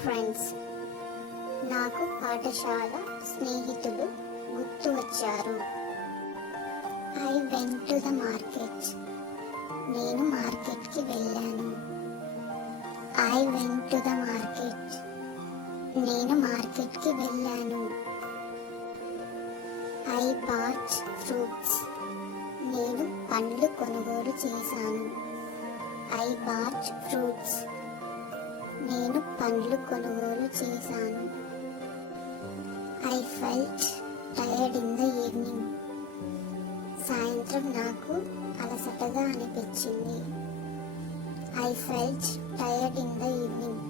Friends. నాకు పాఠశాల స్నేహితులు గుర్తు వచ్చారు. I went to the market. నేను మార్కెట్కి వెళ్ళాను. I went to the market. నేను మార్కెట్కి వెళ్ళాను. I bought fruits. నేను పండ్లు కొనుగోలు చేశాను. I bought fruits. నేను పండ్లు కొనుగోలు చేశాను. I felt tired in the evening. సాయంత్రం నాకు అలసటగా అనిపించింది. I felt tired in the evening.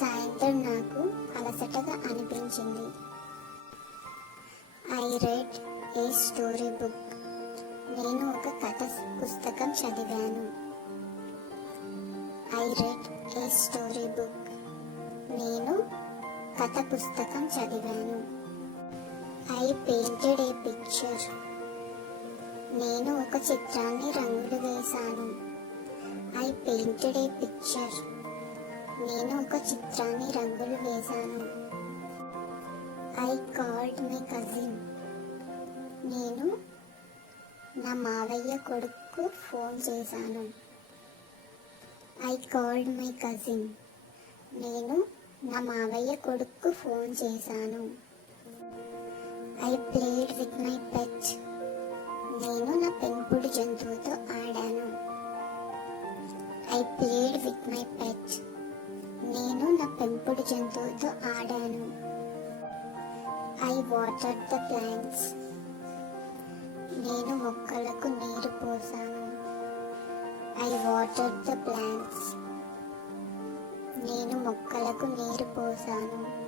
సాయంత్రం నాకు అలసటగా అనిపించింది. I read A story book. నేను ఒక కథ పుస్తకం చదివాను. I read A story book. నేను కథ పుస్తకం చదివాను. I painted A picture. నేను ఒక చిత్రాన్ని రంగులు వేశాను. I painted A picture. నేను ఒక చిత్రాన్ని రంగులు వేశాను. I called my cousin. నేను నా మావయ్య కొడుకు ఫోన్ చేశాను. I called my cousin. నేను నా మావయ్య కొడుకు ఫోన్ చేశాను. ఐ ప్లేడ్ విత్ మై పెట్. నేను నా పెంపుడు జంతువుతో ఆడాను. ఐ ప్లేడ్ విత్ మై పెట్. నేను నా పెంపుడు జంతువుతో ఆడాను. I watered the plants. నేను మొక్కలకు నీరు పోసాను. I watered the plants. నేను మొక్కలకు నీరు పోసాను.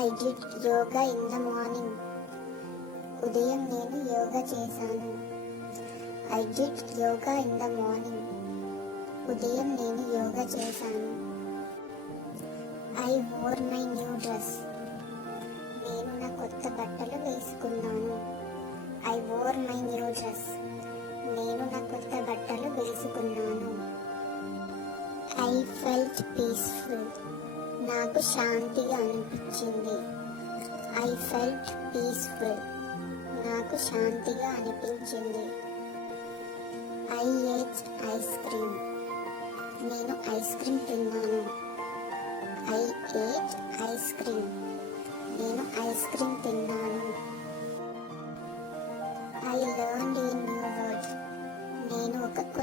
I did yoga in the morning. ఉదయం నేను యోగా చేశాను. I did yoga in the morning. ఉదయం నేను యోగా చేశాను. I wore my new dress. నేను నా కొత్త బట్టలు వేసుకున్నాను. I wore my new dress. నేను నా కొత్త బట్టలు వేసుకున్నాను. I felt peaceful. నాకు శాంతిగా అనిపించింది. I felt peaceful. నాకు శాంతిగా అనిపించింది. I ate ice cream. నేను ఐస్ క్రీమ్ తిన్నాను. I ate ice cream. నేను ఐస్ క్రీమ్ తిన్నాను. I learned a